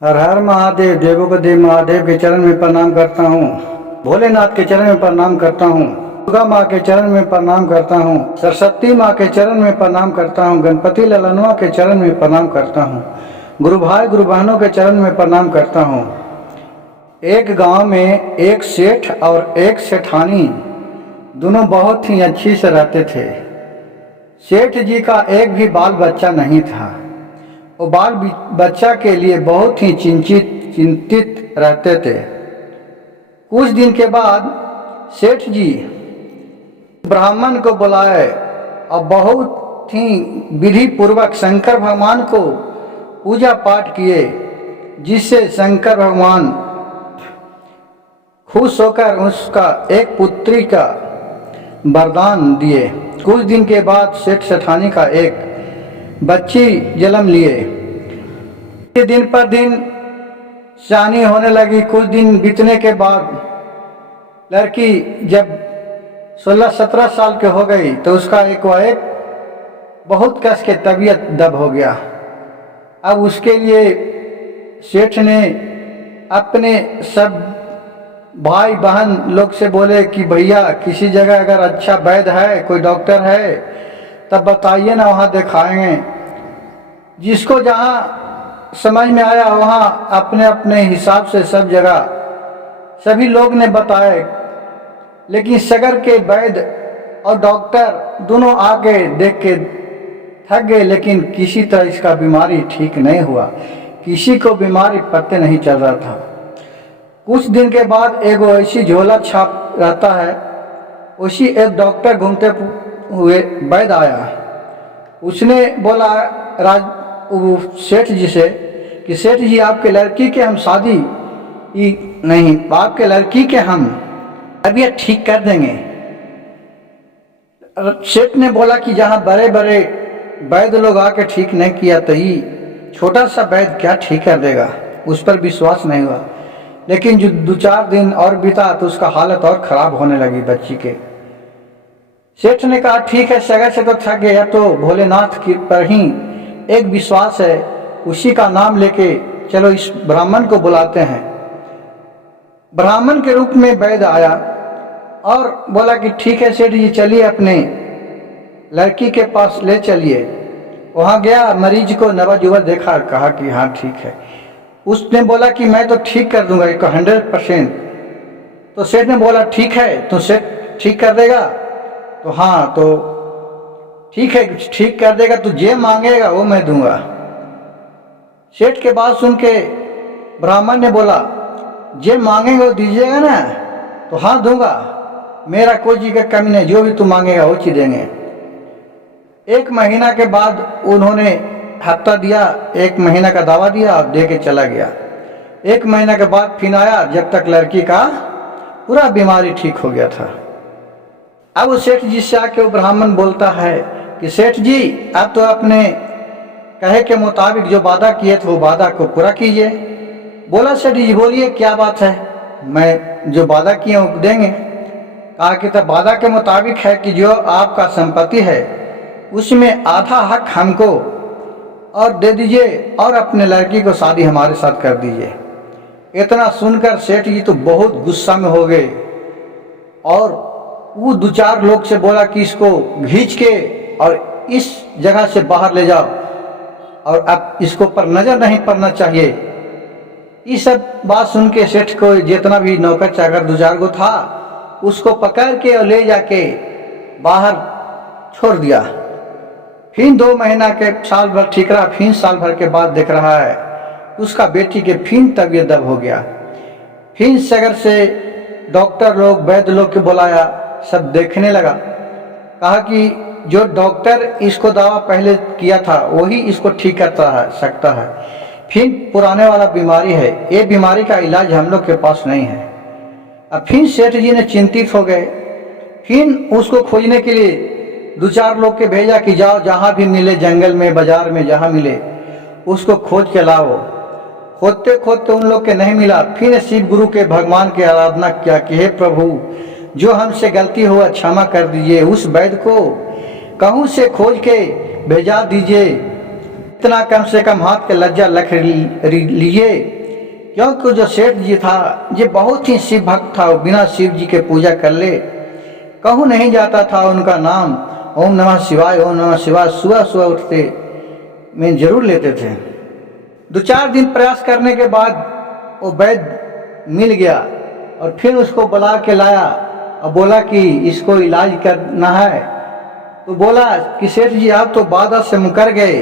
हर हर महादेव। देवों को देव महादेव के चरण में प्रणाम करता हूँ। भोलेनाथ के चरण में प्रणाम करता हूँ। दुर्गा माँ के चरण में प्रणाम करता हूँ। सरस्वती माँ के चरण में प्रणाम करता हूँ। गणपति ललनवा के चरण में प्रणाम करता हूँ। गुरु भाई गुरु बहनों के चरण में प्रणाम करता हूँ। एक गांव में एक सेठ और एक सेठानी दोनों बहुत ही अच्छी से रहते थे। सेठ जी का एक भी बाल बच्चा नहीं था। वो बाल बच्चा के लिए बहुत ही चिंतित रहते थे। कुछ दिन के बाद सेठ जी ब्राह्मण को बुलाए और बहुत ही विधि पूर्वक शंकर भगवान को पूजा पाठ किए, जिससे शंकर भगवान खुश होकर उसका एक पुत्री का वरदान दिए। कुछ दिन के बाद सेठ सेठानी का एक बच्ची जन्म लिए। दिन पर दिन शानी होने लगी। कुछ दिन बीतने के बाद लड़की जब 16-17 साल के हो गई तो उसका एक बहुत कस के तबीयत दब हो गया। अब उसके लिए सेठ ने अपने सब भाई बहन लोग से बोले कि भैया किसी जगह अगर अच्छा वैद्य है, कोई डॉक्टर है तब बताइए ना, वहाँ दिखाएंगे। जिसको जहाँ समझ में आया वहाँ अपने अपने हिसाब से सब जगह सभी लोग ने बताए, लेकिन शहर के वैद्य और डॉक्टर दोनों आके देख के थक गए, लेकिन किसी तरह इसका बीमारी ठीक नहीं हुआ। किसी को बीमारी पत्ते नहीं चल रहा था। कुछ दिन के बाद एक ऐसी झोला छाप रहता है, उसी एक डॉक्टर घूमते हुए वैद्य आया। उसने बोला सेठ जी से कि सेठ जी आपके लड़की के हम शादी नहीं, आपके लड़की के हम तबीयत ठीक कर देंगे। सेठ ने बोला कि जहाँ बड़े बड़े वैद्य लोग आके ठीक नहीं किया तो ये छोटा सा वैद्य क्या ठीक कर देगा। उस पर विश्वास नहीं हुआ। लेकिन जो 2-4 दिन और बीता तो उसका हालत और खराब होने लगी बच्ची के। सेठ ने कहा ठीक है, शहर से तो थक गया, तो भोलेनाथ की पर ही एक विश्वास है, उसी का नाम लेके चलो इस ब्राह्मण को बुलाते हैं। ब्राह्मण के रूप में वैद्य आया और बोला कि ठीक है सेठ जी, चलिए अपने लड़की के पास ले चलिए। वहाँ गया, मरीज को नवजुवल देखा, कहा कि हाँ ठीक है। उसने बोला कि मैं तो ठीक कर दूंगा 100%। तो सेठ ने बोला ठीक है, तो सेठ ठीक कर देगा? तो हाँ, तो ठीक है, ठीक कर देगा, तो जे मांगेगा वो मैं दूंगा। सेठ के बात सुन के ब्राह्मण ने बोला जे मांगेगा वो दीजिएगा ना? तो हाँ दूंगा, मेरा कोई चीज का कमी नहीं, जो भी तू मांगेगा वो चीज देंगे। 1 महीना के बाद उन्होंने हफ्ता दिया, 1 महीना का दावा दिया और दे के चला गया। 1 महीना के बाद फिर आया, जब तक लड़की का पूरा बीमारी ठीक हो गया था। अब वो सेठ जी से आके वो ब्राह्मण बोलता है कि सेठ जी आप तो अपने कहे के मुताबिक जो वादा किए थे वो वादा को पूरा कीजिए। बोला सेठ जी बोलिए क्या बात है, मैं जो वादा किए वो देंगे। कहा कि तब वादा के मुताबिक है कि जो आपका संपत्ति है उसमें आधा हक हमको और दे दीजिए और अपने लड़की को शादी हमारे साथ कर दीजिए। इतना सुनकर सेठ जी तो बहुत गुस्सा में हो गए और वो 2-4 लोग से बोला कि इसको खींच के और इस जगह से बाहर ले जाओ और अब इसको पर नजर नहीं पड़ना चाहिए। ये सब बात सुन के सेठ को जितना भी नौकर चाकर 2-4 गो था उसको पकड़ के और ले जाके बाहर छोड़ दिया। फिर 2 महीना के साल भर ठीक रहा। फिर साल भर के बाद देख रहा है उसका बेटी के फिर तबीयत दब हो गया। फिर शहर से डॉक्टर लोग वैद्य लोग के बुलाया, सब देखने लगा। कहा कि जो डॉक्टर इसको दावा पहले किया था वही इसको ठीक करता है सकता है, फिर पुराने वाला बीमारी है, ये बीमारी का इलाज हम लोग के पास नहीं है। अब फिर सेठ जी ने चिंतित हो गए। फिर उसको खोजने के लिए 2-4 लोग के भेजा कि जाओ जहाँ भी मिले, जंगल में बाजार में जहाँ मिले उसको खोज के लाओ। खोदते खोदते उन लोग के नहीं मिला। फिर शिव गुरु के भगवान की आराधना किया कि हे प्रभु जो हमसे गलती हुआ क्षमा कर दीजिए, उस वैद्य को कहूँ से खोज के भेजा दीजिए इतना कम से कम हाथ के लज्जा रख लिए, क्योंकि जो सेठ जी था ये बहुत ही शिव भक्त था। बिना शिव जी के पूजा कर ले कहूँ नहीं जाता था उनका नाम। ओम नमः शिवाय, ओम नमः शिवाय सुबह सुबह उठते में जरूर लेते थे। 2-4 दिन प्रयास करने के बाद वो वैद्य मिल गया और फिर उसको बुला के लाया और बोला कि इसको इलाज करना है। तो बोला कि सेठ जी आप तो बाधा से मुकर गए,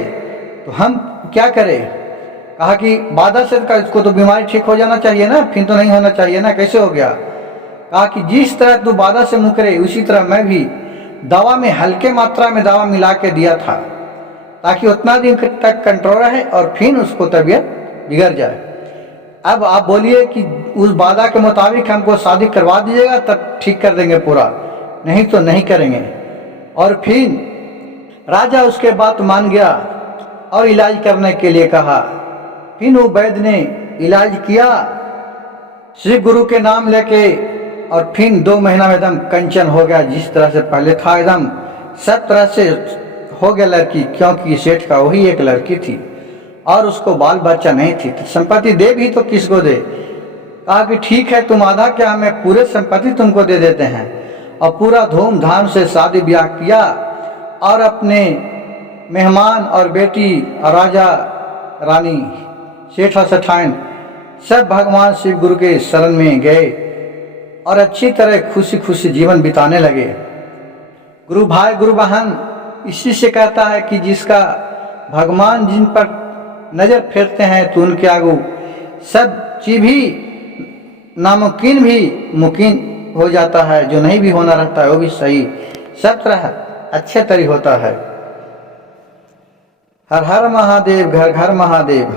तो हम क्या करें? कहा कि बाधा से का इसको तो बीमारी ठीक हो जाना चाहिए ना, फिर तो नहीं होना चाहिए ना, कैसे हो गया? कहा कि जिस तरह तू बाधा से मुकरे उसी तरह मैं भी दवा में हल्के मात्रा में दवा मिला के दिया था, ताकि उतना दिन तक कंट्रोल रहे और फिर उसको तबीयत बिगड़ जाए। अब आप बोलिए कि उस बाधा के मुताबिक हमको शादी करवा दीजिएगा तब ठीक कर देंगे पूरा, नहीं तो नहीं करेंगे। और फिर राजा उसके बात मान गया और इलाज करने के लिए कहा। फिर वो वैद्य ने इलाज किया शिव गुरु के नाम लेके, और फिर 2 महीना में एकदम कंचन हो गया। जिस तरह से पहले था एकदम सब तरह से हो गया लड़की, क्योंकि सेठ का वही एक लड़की थी और उसको बाल बच्चा नहीं थी। तो संपत्ति दे भी तो किसको दे? कहा कि ठीक है तुम आधा क्या, हमें पूरे संपत्ति तुमको दे देते हैं। और पूरा धूमधाम से शादी ब्याह किया और अपने मेहमान और बेटी और राजा रानी सेठ और सेठाइन सब भगवान शिव गुरु के शरण में गए और अच्छी तरह खुशी खुशी जीवन बिताने लगे। गुरु भाई गुरु बहन इसी से कहता है कि जिसका भगवान जिन पर नजर फेरते हैं तो उनके आगे सब चीज भी नामुमकिन भी मुमकिन हो जाता है, जो नहीं भी होना रहता है वो भी सही सब तरह अच्छे तरी होता है। हर हर महादेव, घर घर महादेव।